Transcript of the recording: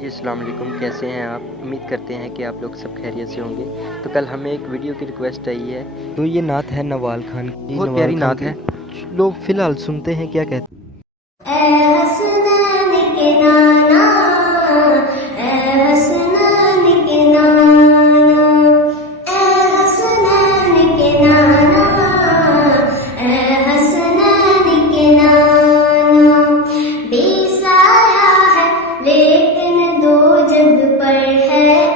جی السلام علیکم، کیسے ہیں آپ؟ امید کرتے ہیں کہ آپ لوگ سب خیریت سے ہوں گے۔ تو کل ہمیں ایک ویڈیو کی ریکویسٹ آئی ہے، تو یہ نعت ہے نوال خان کی، بہت پیاری نعت ہے۔ لوگ فی الحال سنتے ہیں کیا کہتے ہیں۔ اے حسنین کے نانا، اے حسنین کے نانا، اے حسنین کے نانا، اے حسنین کے نانا، بے سایہ ہے لیکن دو جگ پر ہے